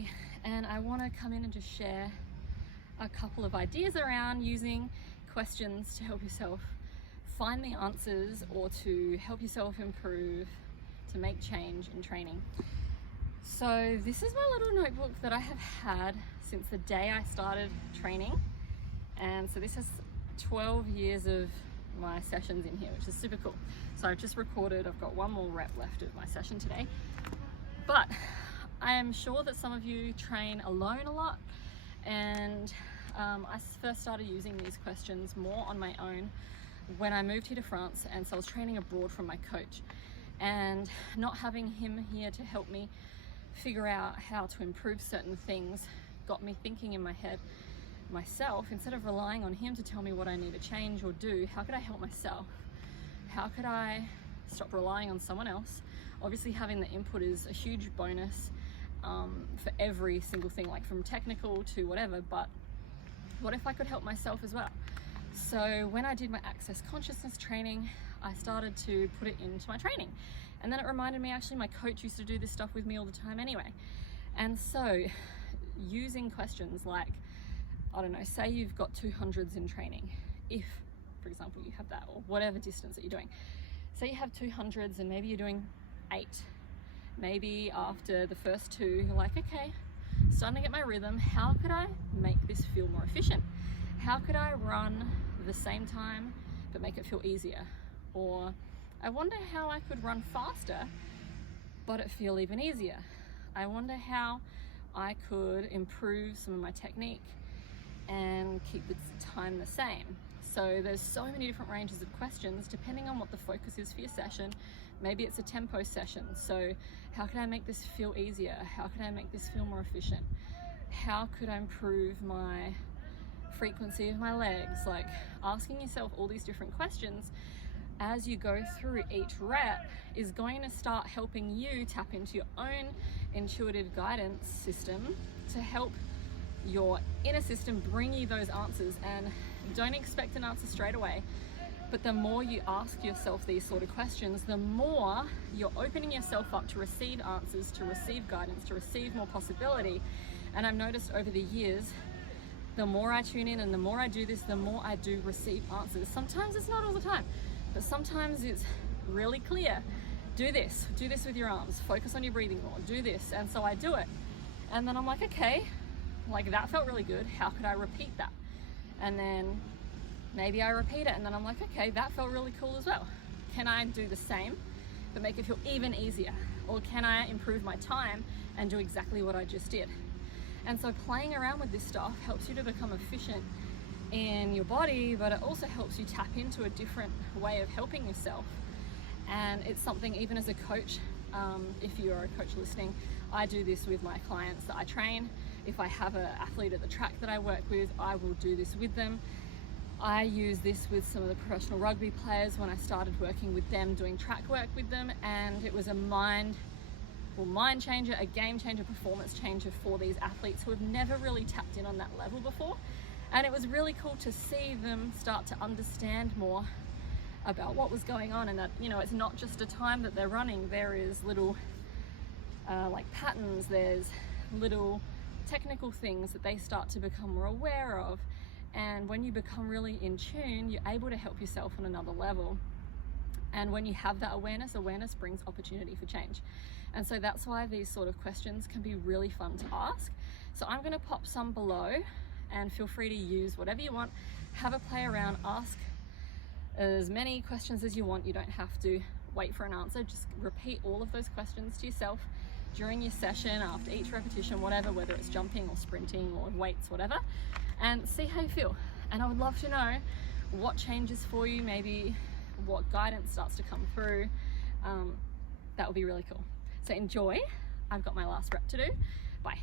today, and I want to come in and just share a couple of ideas around using questions to help yourself find the answers or to help yourself improve, to make change in training. So this is my little notebook that I have had since the day I started training, and so this has 12 years of my sessions in here, which is super cool. So I've just recorded, I've got one more rep left of my session today, but I am sure that some of you train alone a lot, and I first started using these questions more on my own when I moved here to France, and so I was training abroad from my coach, and not having him here to help me figure out how to improve certain things got me thinking in my head myself. Instead of relying on him to tell me what I need to change or do, how could I help myself? How could I stop relying on someone else? Obviously having the input is a huge bonus for every single thing, like from technical to whatever, but what if I could help myself as well? So when I did my access consciousness training, I started to put it into my training, and then it reminded me, actually my coach used to do this stuff with me all the time anyway. And so using questions like, I don't know, say you've got 200s in training, if for example you have that, or whatever distance that you're doing. Say you have 200s and maybe you're doing 8. Maybe after the first 2 you're like, okay, starting to get my rhythm, how could I make this feel more efficient? How could I run the same time but make it feel easier? Or I wonder how I could run faster but it feel even easier. I wonder how I could improve some of my technique and keep the time the same. So there's so many different ranges of questions depending on what the focus is for your session. Maybe it's a tempo session, so how can I make this feel easier? How can I make this feel more efficient? How could I improve my frequency of my legs? Like asking yourself all these different questions as you go through each rep is going to start helping you tap into your own intuitive guidance system to help your inner system bring you those answers. And don't expect an answer straight away, but the more you ask yourself these sort of questions, the more you're opening yourself up to receive answers, to receive guidance, to receive more possibility. And I've noticed over the years, the more I tune in and the more I do this, the more I do receive answers. Sometimes it's not all the time, but sometimes it's really clear. Do this with your arms, focus on your breathing more, do this. And so I do it. And then I'm like, okay, like that felt really good. How could I repeat that? And then maybe I repeat it, and then I'm like, okay, that felt really cool as well. Can I do the same, but make it feel even easier? Or can I improve my time and do exactly what I just did? And so playing around with this stuff helps you to become efficient in your body, but it also helps you tap into a different way of helping yourself. And it's something, even as a coach, if you are a coach listening, I do this with my clients that I train. If I have an athlete at the track that I work with, I will do this with them. I use this with some of the professional rugby players when I started working with them, doing track work with them, and it was a mind changer, a game changer, performance changer for these athletes who have never really tapped in on that level before. And it was really cool to see them start to understand more about what was going on, and that, you know, it's not just a time that they're running. There is little like patterns, there's little technical things that they start to become more aware of. And when you become really in tune, you're able to help yourself on another level. And when you have that awareness brings opportunity for change. And so that's why these sort of questions can be really fun to ask. So I'm going to pop some below, and feel free to use whatever you want. Have a play around, ask as many questions as you want. You don't have to wait for an answer. Just repeat all of those questions to yourself during your session, after each repetition, whatever, whether it's jumping or sprinting or weights, whatever, and see how you feel. And I would love to know what changes for you, maybe what guidance starts to come through. That would be really cool. So enjoy. I've got my last rep to do. Bye.